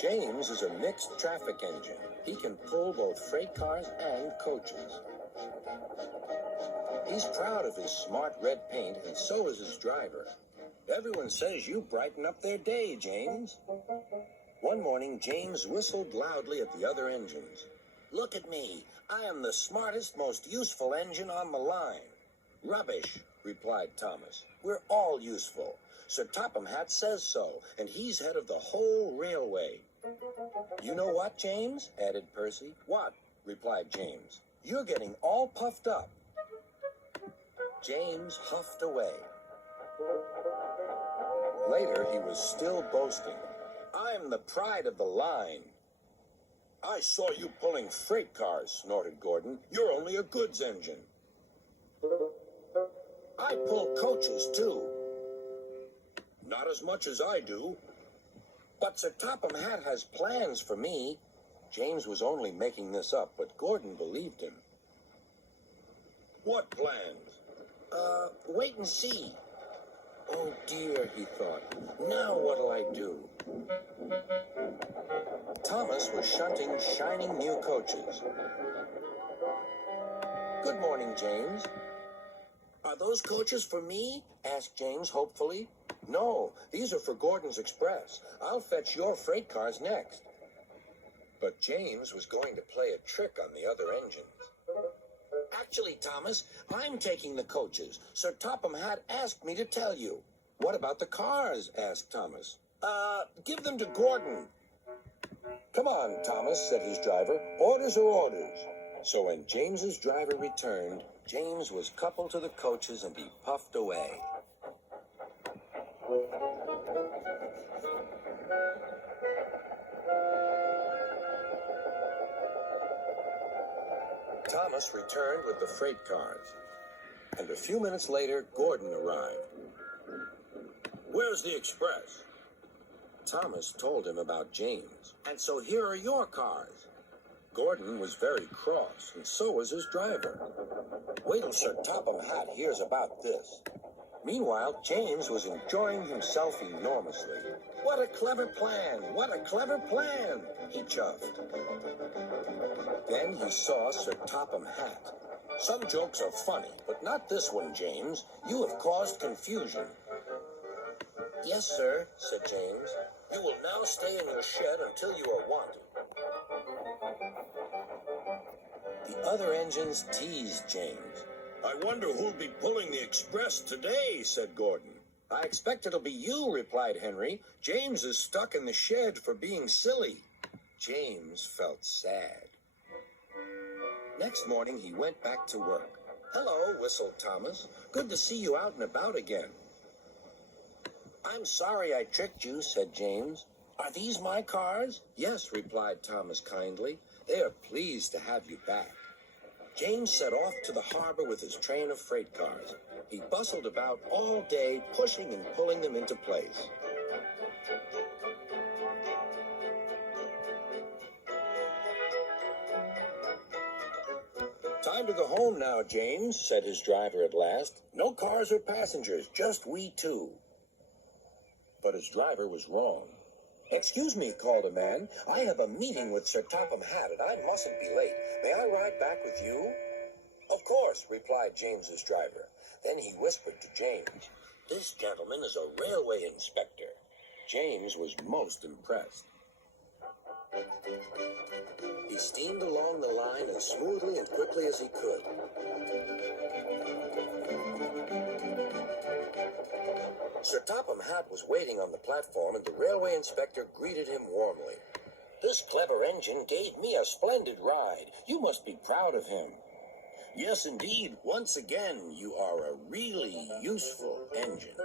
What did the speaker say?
James is a mixed traffic engine. He can pull both freight cars and coaches. He's proud of his smart red paint, and so is his driver. Everyone says you brighten up their day, James. One morning, James whistled loudly at the other engines. Look at me. I am the smartest, most useful engine on the line. Rubbish, replied Thomas. We're all useful. Sir Topham Hatt says so, and he's head of the whole railway. You know what, James? Added Percy. What? Replied James. You're getting all puffed up. James huffed away. Later, he was still boasting. I'm the pride of the line. I saw you pulling freight cars, snorted Gordon. You're only a goods engine. I pull coaches, too. Not as much as I do. But Sir Topham Hatt has plans for me. James was only making this up, but Gordon believed him. What plans? Wait and see. Oh dear, he thought. Now what'll I do? Thomas was shunting shining new coaches. Good morning, James. Are those coaches for me? Asked James hopefully. No, these are for Gordon's Express. I'll fetch your freight cars next. But James was going to play a trick on the other engines. Actually, Thomas, I'm taking the coaches. Sir Topham Hatt asked me to tell you. What about the cars? Asked Thomas. Give them to Gordon. Come on, Thomas, said his driver. Orders are orders. So when James's driver returned, James was coupled to the coaches and he puffed away. Thomas returned with the freight cars, and a few minutes later, Gordon arrived. Where's the express? Thomas told him about James, and so here are your cars. Gordon was very cross, and so was his driver. Wait till Sir Topham Hatt hears about this. Meanwhile, James was enjoying himself enormously. What a clever plan! What a clever plan! He chuffed. Then he saw Sir Topham Hatt. Some jokes are funny, but not this one, James. You have caused confusion. Yes, sir, said James. You will now stay in your shed until you are wanted. The other engines teased James. I wonder who'll be pulling the express today, said Gordon. I expect it'll be you, replied Henry. James is stuck in the shed for being silly. James felt sad. Next morning, he went back to work. Hello, whistled Thomas. Good to see you out and about again. I'm sorry I tricked you, said James. Are these my cars? Yes, replied Thomas kindly. They are pleased to have you back. James set off to the harbor with his train of freight cars. He bustled about all day, pushing and pulling them into place. Time to go home now, James, said his driver at last. No cars or passengers, just we two. But his driver was wrong. Excuse me, called a man. I have a meeting with Sir Topham Hatt, and I mustn't be late. May I ride back with you? Of course, replied James's driver. Then he whispered to James, This gentleman is a railway inspector. James was most impressed. He steamed along the line as smoothly and quickly as he could. Sir Topham Hatt was waiting on the platform, and the railway inspector greeted him warmly. This clever engine gave me a splendid ride. You must be proud of him. Yes, indeed. Once again, you are a really useful engine.